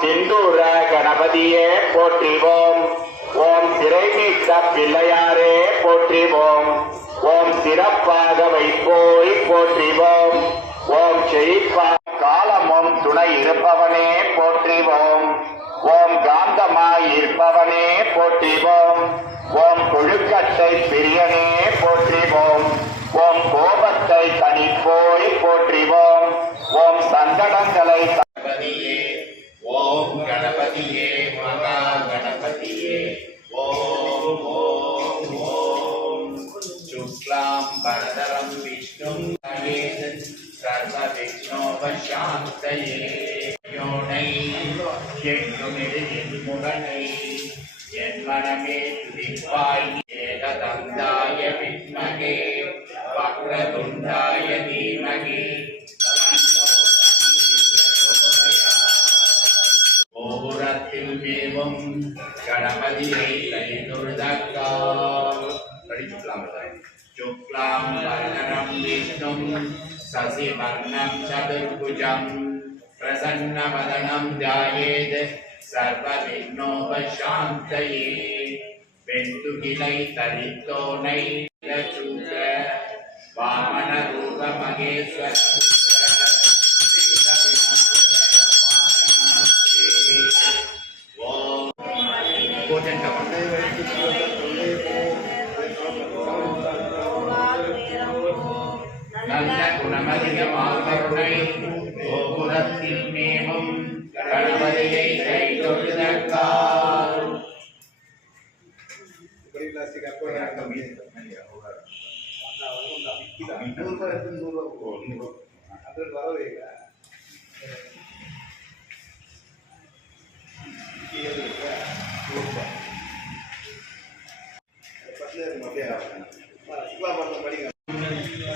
சிந்தூர கணபதியே போற்றிவோம். ஓம் சிறைமீட்ட பிள்ளையாரே போற்றிவோம். ஓம் சிறப்பாக வைப்போய் போற்றிவோம். ஓம் செழிப்பா காலமும் துணை இருப்பவனே போற்றிவோம். ஓம் காந்தமாய் இருப்பவனே போற்றிவோம். ஓம் கொழுக்கட்டை பிரியனே போற்றிவோம். ஓம் கோபத்தை தனிப்போய் போற்றிவோம். ஓம் சங்கடங்களை பரதரம் விஷ்ணும் சர்வ விஷ்ணோபசாந்தயே யோனை எண்ணுமிடு என் முகனை என் மனமே துதிப்பாய் ஏகதந்தாய வித்மகே வக்ரதுண்டாய தீமகி கோபுரத்தில் மேவும் கணபதியை கைதொழுதக்கால் शुक्लां वर्णनं विष्णुं शशिवर्णं चतुर्भुजं प्रसन्नवदनं ध्यायेत् सर्वविघ्नोपशान्तये। पेन्दुकिलैतरित्तोणैलचूक्र वामनरूपमहेश्वर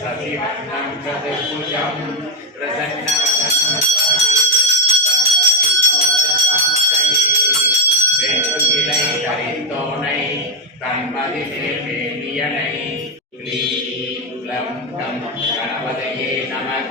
சசிவண்ணம் சதுர்புஜம் பிரசன்னவதனம் வரவே இல்லை தன்மதி மேலியனை க்ளீலம் கம் கணபதையே நமக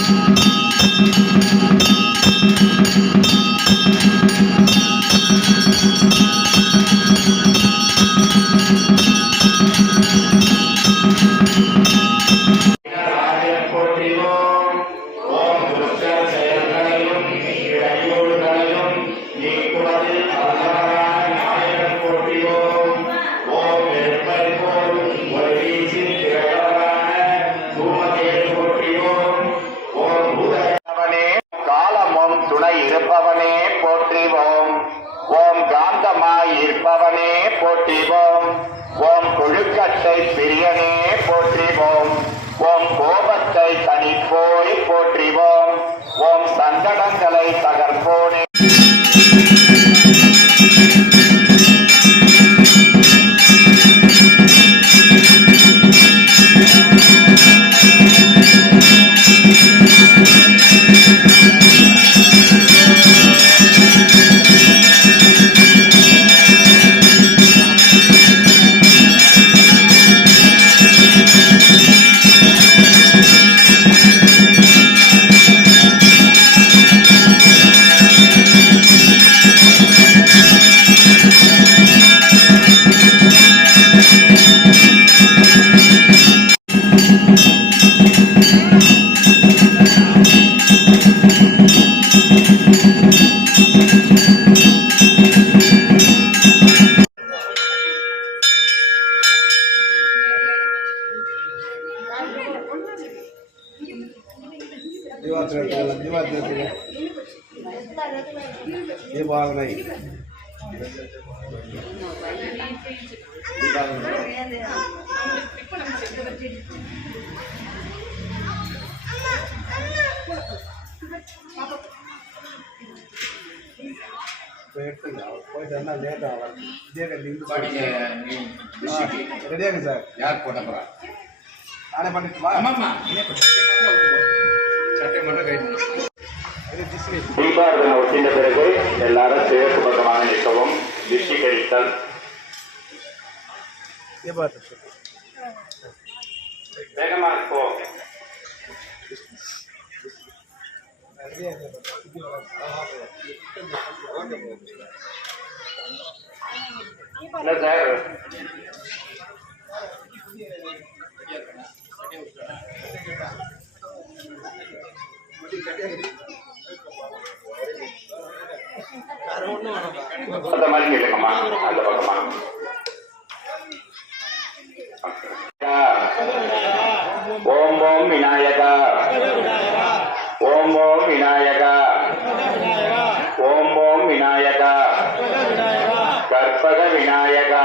போற்றிவோம். ஓம் கொழுக்கட்டை பிரியனே போற்றிவோம். ஓம் கோபத்தை தனிப்போய் போற்றிவோம். ஓம் சங்கடங்களை தகர்ப்போனே జీవాత్ర జీవాత్ర ఏ బాగున్నాయి போயிட்டு வந்தா லேட் ஆகும் இதே ரெடியாங்க சார் யார் போட்டப்பறா நானே பண்ணிட்டு வா ஆமாம்மா தீபாரதனை ஒட்டின பிறகு எல்லாரும் கிழக்கு பக்கமாக நிற்கவும் திருஷ்டி கழித்தல் வேகமா Thank you. அந்த மாதிரி நில்லுங்கம்மா அந்த பக்கமா ஓம் ஓம் விநாயகா ஓம் ஓம் விநாயகா ஓம் ஓம் விநாயகா கற்பக விநாயகா.